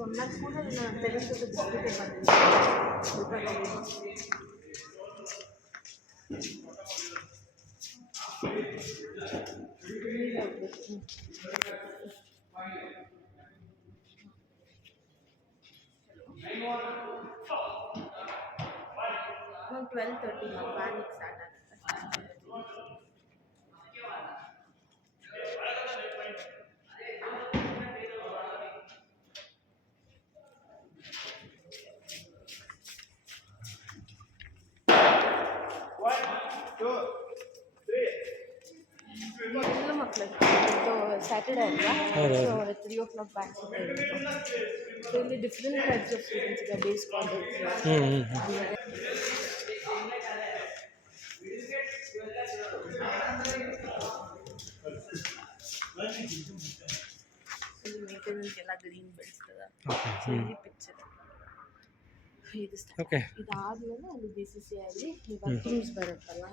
ನನ್ನ ಸ್ಕೂಲಲ್ಲಿ ನಾನು ತೆಗೆದು ಡಿಸ್ಟ್ರಿಕ್ಟಿಗೆ ಬಂದಿದ್ದೆ. 12:30 ವ್ಯಾನಿಗೆ ಸ್ಟಾರ್ಟ್ ಆಗುತ್ತೆ. ಎಲ್ಲ ಮಕ್ಕಳಿಗೆ ಸ್ಯಾಟರ್ಡೇ ಅಲ್ವಾ, ಸೊ 3 o'clock ಬ್ಯಾಕ್ ಸೊ ಇಲ್ಲಿ ಡಿಫ್ರೆಂಟ್ ಟೈಪ್ಸ್ ಆಫ್ ಸ್ಟೂಡೆಂಟ್ಸ್ ಇದೆ. ಡೇ ಸ್ಕಾಲರ್ಸ್, ಇಲ್ಲಿ ಮೇಂಟೆನೆನ್ಸ್ಗೆಲ್ಲ ಗ್ರೀನ್ ಬೆಳೆಸ್ತದ. ಇಲ್ಲಿ ಪಿಕ್ಚರ್ ಇದು ಇದಾದ್ಮೇಲೆ ಅಲ್ಲಿ BCCI ಅಲ್ಲಿ ವರ್ಕಿಂಗ್ಸ್ ಬರುತ್ತಲ್ಲ.